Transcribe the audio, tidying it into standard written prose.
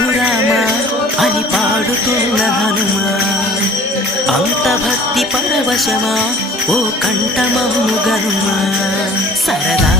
రఘురామా అని పాడుతున్న హనుమా, అంత భక్తి పరవశమా ఓ కంఠమమ్ము గనుమా. సరదా